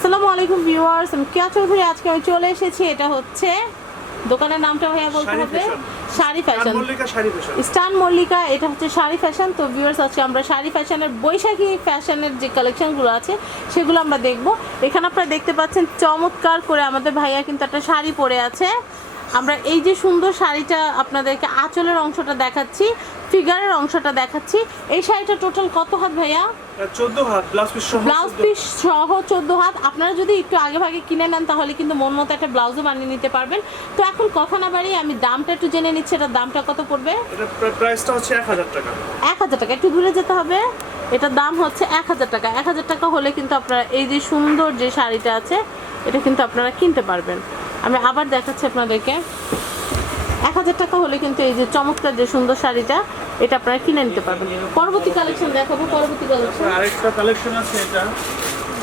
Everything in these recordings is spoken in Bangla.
আসসালামু আলাইকুম ভিউয়ার্স আমি কেয়া চৌধুরী আজকে আমি চলে এসেছি এটা হচ্ছে দোকানের নামটা ভাইয়া বলতে হবে শাড়ি ফ্যাশন মল্লিকা শাড়ি ফ্যাশন স্টান মল্লিকা এটা হচ্ছে শাড়ি ফ্যাশন তো ভিউয়ার্স আজকে আমরা শাড়ি ফ্যাশনের বৈশাখী ফ্যাশনের যে কালেকশনগুলো আছে সেগুলো আমরা দেখব। এখানে আপনারা দেখতে পাচ্ছেন চমৎকার করে আমাদের ভাইয়া কিন্তু একটা শাড়ি পরে আছে। আমরা এই যে সুন্দর শাড়িটা আপনাদেরকে আঁচলের অংশটা দেখাচ্ছি ফিগারের অংশটা দেখাচ্ছি। এই শাড়িটা টোটাল কত হাত ভাইয়া? ব্লাউজ পিস সহ ব্লাউজ 14 পিস সহ চোদ্দ হাত। আপনারা যদি একটু আগে ভাগে কিনে নেন তাহলে কিন্তু মন মতো একটা ব্লাউজও বানিয়ে নিতে পারবেন। তো এখন কথা না বাড়িয়ে আমি দামটা একটু জেনে নিচ্ছি এটার দামটা কত পড়বে? প্রাইসটা হচ্ছে এক হাজার টাকা। এক হাজার টাকা একটু দূরে যেতে হবে। এটার দাম হচ্ছে এক হাজার টাকা। এক হাজার টাকা হলে কিন্তু আপনারা এই যে সুন্দর যে শাড়িটা আছে এটা কিন্তু আপনারা কিনতে পারবেন। আমি আবার দেখাচ্ছি আপনাদেরকে। এক হাজার টাকা হলে কিন্তু এই যে চমৎকার যে সুন্দর শাড়িটা এটা আপনারা কিনে নিতে পারবেন পরবর্তী কালেকশন দেখাবো পরবর্তী কালেকশন আরেকটা কালেকশন আছে এটা।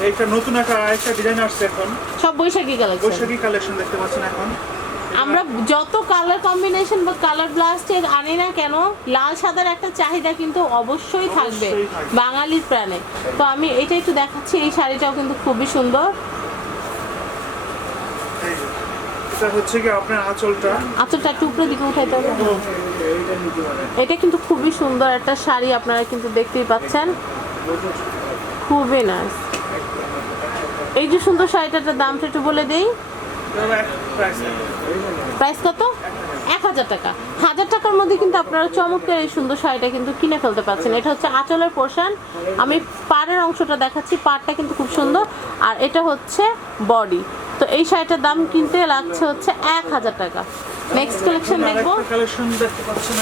এইটা নতুন একটা আরেকটা ডিজাইন আসছে এখন। সব বৈশাখী কালেকশন বৈশাখী কালেকশন দেখতে পাচ্ছেন এখন। আমরা যত কালার কম্বিনেশন বা কালার ব্লাস্টের আনি না কেন লাল সাদার একটা চাহিদা কিন্তু অবশ্যই থাকবে। বাঙালির প্রাণে। তো আমি এটা একটু দেখাচ্ছি এই শাড়িটাও কিন্তু খুবই সুন্দর এই যে। এটা হচ্ছে কি আপনার আঁচলটা? আঁচলটা একটু উপরে দিকে উঠাইতে হবে এটা কিন্তু খুবই সুন্দর একটা শাড়ি আপনারা কিন্তু দেখতেই পাচ্ছেন। খুবই নাইস এই যে সুন্দর শাড়িটার দামটা একটু বলে দেই। প্রাইস প্রাইস কত? এক হাজার টাকা। হাজার টাকার মধ্যে কিন্তু আপনারা চমৎকার এই সুন্দর শাড়িটা কিন্তু কিনে ফেলতে পারছেন। এটা হচ্ছে আঁচলের পোর্শন আমি পাড়ের অংশটা দেখাচ্ছি পাড়টা কিন্তু খুব সুন্দর। আর এটা হচ্ছে বডি তো এই শাড়িটার দাম কিনতে লাগছে হচ্ছে এক হাজার টাকা। নেক্সট কালেকশন দেখব। কালেকশন দেখতে পাচ্ছেন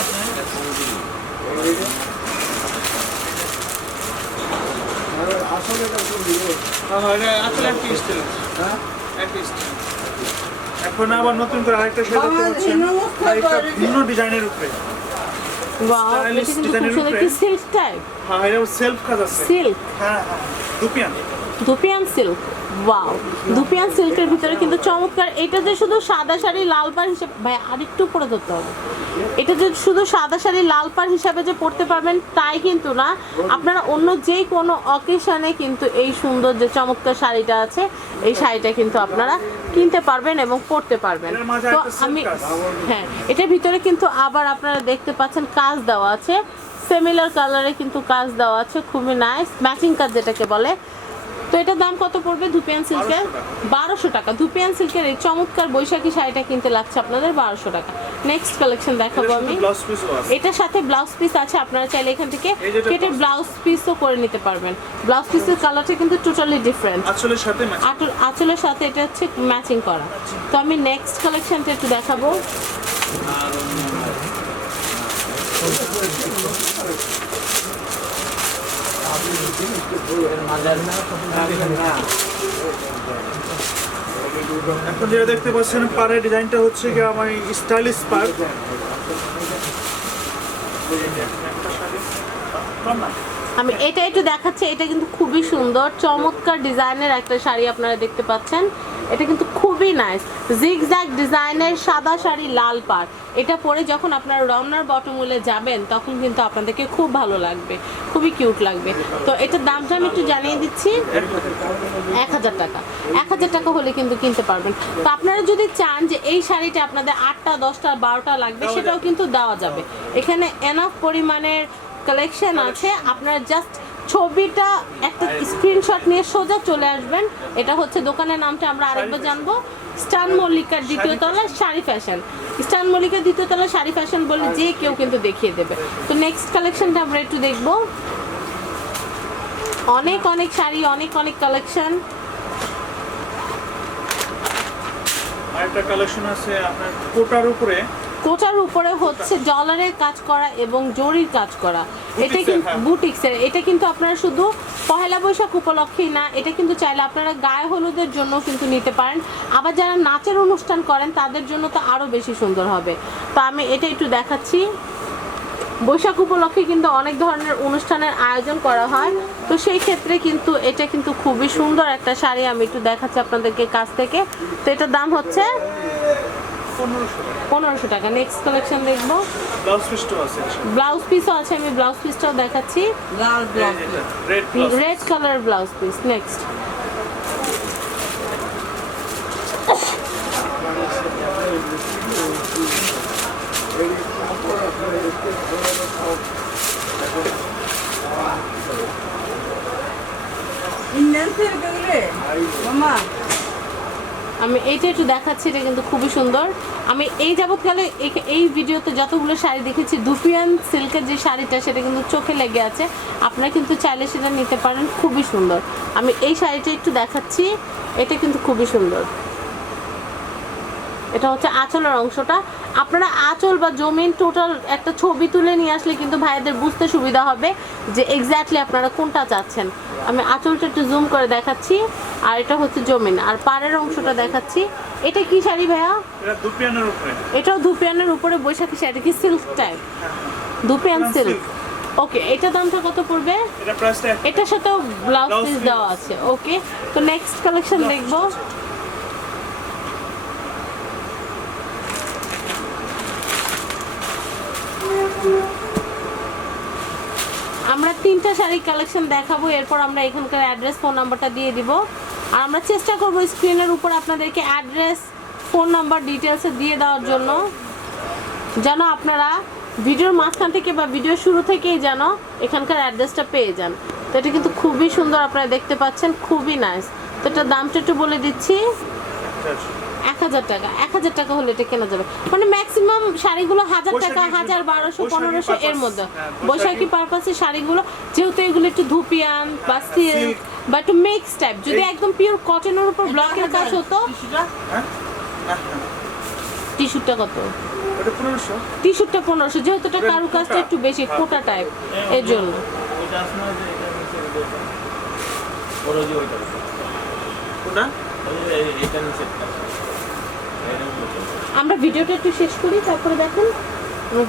এখন আবার নতুন করে আরেকটা শাড়ি দেখতে পাচ্ছেন। ভিন্ন ডিজাইনের উপরে। হ্যাঁ সিল্ক হ্যাঁ হ্যাঁ। Dupion. Dupion silk wow dupion সিল্কের ভিতরে কিন্তু চমৎকার। এটা যে শুধু সাদা শাড়ি লাল পাড় হিসেবে ভাই আরেকটু পরে ধরতে হবে। এটা যে শুধু সাদা শাড়ি লাল পাড় হিসাবে যে পরতে পারবেন তাই কিন্তু না। আপনারা অন্য যেই কোনো অকেশনে কিন্তু এই সুন্দর যে চমৎকার শাড়িটা আছে এই শাড়িটা কিন্তু আপনারা কিনতে পারবেন এবং পরতে পারবেন। তো আমি হ্যাঁ এটার ভিতরে কিন্তু আবার আপনারা দেখতে পাচ্ছেন কাজ দেওয়া আছে। সিমিলার কালারে কিন্তু কাজ দেওয়া আছে খুবই নাইস ম্যাচিং কাজ যেটাকে বলে তো এটার দাম কত পড়বে ধুপিয়ান সিল্কের? 1200 টাকা। বারোশো টাকা। ধুপিয়ান সিল্কের এই চমৎকার বৈশাখী শাড়িটা কিনতে লাগছে আপনাদের বারোশো টাকা। নেক্সট কালেকশন দেখাবো আমি। এটার সাথে ব্লাউজ পিস আছে আপনারা চাইলে এখান থেকে কেটে ব্লাউজ পিসও করে নিতে পারবেন। ব্লাউজ পিসের কালারটা কিন্তু টোটালি ডিফারেন্ট আঁচলের সাথে আঁচলের সাথে এটা হচ্ছে ম্যাচিং করা। তো আমি নেক্সট কালেকশনটা একটু দেখাবো। এখন যেটা দেখতে পাচ্ছেন পাড়ের ডিজাইনটা হচ্ছে কি আমার স্টাইলিশ পার আমি এটা একটু দেখাচ্ছি, এটা কিন্তু খুবই সুন্দর, চমৎকার ডিজাইনের একটা শাড়ি আপনারা দেখতে পাচ্ছেন। এটা কিন্তু খুবই নাইস জিগজ্যাগ ডিজাইনের সাদা শাড়ি লাল পাড়। এটা পরে যখন আপনারা রমনার বটমূলে যাবেন, তখন কিন্তু আপনাদেরকে খুব ভালো লাগবে, খুবই কিউট লাগবে। তো এটার দামটা আমি একটু জানিয়ে দিচ্ছি, এক হাজার টাকা। এক হাজার টাকা হলে কিন্তু কিনতে পারবেন। তো আপনারা যদি চান যে এই শাড়িটা আপনাদের আটটা, দশটা, বারোটা লাগবে, সেটাও কিন্তু দেওয়া যাবে। এখানে এনাফ পরিমাণের কালেকশন আছে আপনারা জাস্ট ছবিটা একটা স্ক্রিনশট নিয়ে সোজা চলে আসবেন। এটা হচ্ছে দোকানের নামটা আমরা আরেকবার জানব। স্টান মল্লিকার দ্বিতীয় তলায় শাড়ি ফ্যাশন স্টান মল্লিকার দ্বিতীয় তলায় শাড়ি ফ্যাশন বলে যে কেউ কিন্তু দেখিয়ে দেবে। তো নেক্সট কালেকশনটা আমরা একটু দেখব। অনেক অনেক শাড়ি অনেক অনেক কালেকশন আরেকটা কালেকশন আছে আপনার কোটার উপরে। কোটার উপরে হচ্ছে ডলারের কাজ করা এবং জরির কাজ করা। এটা কিন্তু হ্যাঁ। বুটিক্সের এটা কিন্তু আপনারা শুধু পহেলা বৈশাখ উপলক্ষেই না এটা কিন্তু চাইলে আপনারা গায়ে হলুদের জন্য কিন্তু নিতে পারেন। আবার যারা নাচের অনুষ্ঠান করেন তাদের জন্য তো আরও বেশি সুন্দর হবে। তো আমি এটা একটু দেখাচ্ছি। বৈশাখ উপলক্ষে কিন্তু অনেক ধরনের অনুষ্ঠানের আয়োজন করা হয়। তো সেই ক্ষেত্রে কিন্তু এটা কিন্তু খুবই সুন্দর একটা শাড়ি আমি একটু দেখাচ্ছি আপনাদেরকে কাছ থেকে। তো এটার দাম হচ্ছে 1500 টাকা। নেক্সট কালেকশন দেখব। ব্লাউজ পিসটাও আছে ব্লাউজ পিসও আছে আমি ব্লাউজ পিসটাও দেখাচ্ছি। লাল blouse red colour blouse piece next Indian থেকে মামা। আমি এইটা একটু দেখাচ্ছি, এটা কিন্তু খুবই সুন্দর। আমি এই যাবৎকালে এই- ভিডিওতে যতগুলো শাড়ি দেখেছি, দুপিয়ান সিল্কের যে শাড়িটা, সেটা কিন্তু চোখে লেগে আছে। আপনারা কিন্তু চাইলে সেটা নিতে পারেন, খুবই সুন্দর। আমি এই শাড়িটা একটু দেখাচ্ছি, এটা কিন্তু খুবই সুন্দর। এটা হচ্ছে আঁচলের অংশটা। আপনারা আঁচল বা জমিন টোটাল একটা ছবি তুলে নিয়ে আসলে কিন্তু ভাইয়াদের বুঝতে সুবিধা হবে যে এক্স্যাক্টলি আপনারা কোনটা চাচ্ছেন। আমি আঁচলটা একটু জুম করে দেখাচ্ছি। আর এটা হচ্ছে জমিন। আর পাড়ের অংশটা দেখাচ্ছি। এটা কি শাড়ি ভাইয়া? এটাও দুপিয়ানের উপরে বৈশাখী শাড়ি কি silk type dupion silk okay এটা দামটা কত পড়বে? এটার সাথেও ব্লাউজ পিস দেওয়া আছে। ওকে তো নেক্সট কালেকশন দেখব। আমরা তিনটা শাড়ি কালেকশন দেখাবো। এরপর আমরা এখানকার অ্যাড্রেস ফোন নাম্বারটা দিয়ে দিব। আর আমরা চেষ্টা করব স্ক্রিনের উপর আপনাদেরকে অ্যাড্রেস ফোন নাম্বার ডিটেলসে দিয়ে দেওয়ার জন্য। যেন আপনারা ভিডিওর মাঝখান থেকে বা ভিডিও শুরু থেকেই যেন এখানকার অ্যাড্রেসটা পেয়ে যান। তো এটা কিন্তু খুবই সুন্দর আপনারা দেখতে পাচ্ছেন, খুবই নাইস তো এটার দামটা একটু বলে দিচ্ছি। এক হাজার টাকা এক হাজার টাকা হলে এটা কেনা যাবে। মানে ম্যাক্সিমাম শাড়িগুলো হাজার টাকা হাজার বারোশো পনেরোশো এর মধ্যে। হ্যাঁ, বৈশাখী। পারপাসে শাড়িগুলো যেহেতু এগুলো একটু ধুপিয়ান বা সিল্ক বা একটু মিক্স টাইপ যদি একদম পিওর কটনের উপর ব্লকের কাজ হতো? হ্যাঁ? টিস্যুটা কত? ওটা পনেরোশো। টিস্যুটা পনেরোশো যেহেতু এটা এটা কারু কাজটা একটু বেশি হ্যাঁ, কোটা টাইপের জন্য। ওইটা আমরা ভিডিওটা একটু শেষ করি তারপরে দেখেন।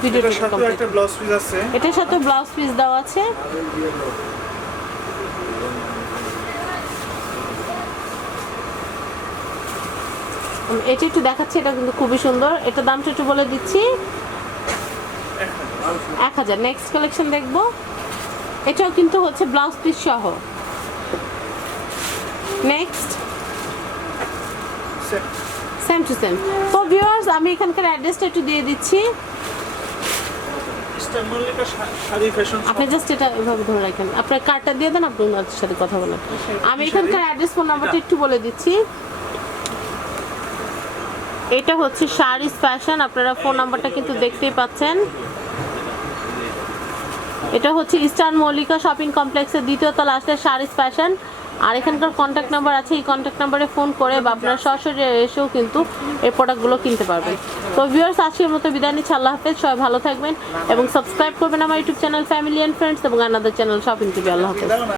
ভিডিওটা একটু ব্লাউজ পিস আছে। এটার সাথে ব্লাউজ পিস দেওয়া আছে। এটা একটু দেখাচ্ছি এটা কিন্তু খুবই সুন্দর। এটা দামটা একটু বলে দিচ্ছি। এক হাজার। নেক্সট কালেকশন দেখব। এটাও কিন্তু হচ্ছে ব্লাউজ পিস সহ। নেক্সট সেম টু সেম তো ভিউয়ার্স আমি এখানকার অ্যাড্রেসটা একটু দিয়ে দিচ্ছি। আপনি জাস্ট এটা এভাবে ধরে রাখেন। আপনার কার্ডটা দিয়ে দেন আপনি ওনার সাথে কথা বলেন। আমি এখানকার অ্যাড্রেস ফোন নাম্বারটা একটু বলে দিচ্ছি। এটা হচ্ছে শাড়িস ফ্যাশন আপনারা ফোন নাম্বারটা কিন্তু দেখতেই পাচ্ছেন। এটা হচ্ছে ইস্টার্ন মল্লিকা শপিং কমপ্লেক্সের দ্বিতীয় তলা আসলে শাড়িস ফ্যাশন। আর এখানকার কন্ট্যাক্ট নাম্বার আছে, এই কন্ট্যাক্ট নাম্বারে ফোন করে বা আপনারা সরাসরি এসেও কিন্তু এই প্রোডাক্টগুলো কিনতে পারবেন। তো ভিউয়ার্স আজকের মতো বিদায় নিচ্ছি। আল্লাহ হাফেজ, সবাই ভালো থাকবেন এবং সাবস্ক্রাইব করবেন আমার YouTube channel family and friends এবং আনাদের চ্যানেল শপিং টিভি আল্লাহ হাফেজ।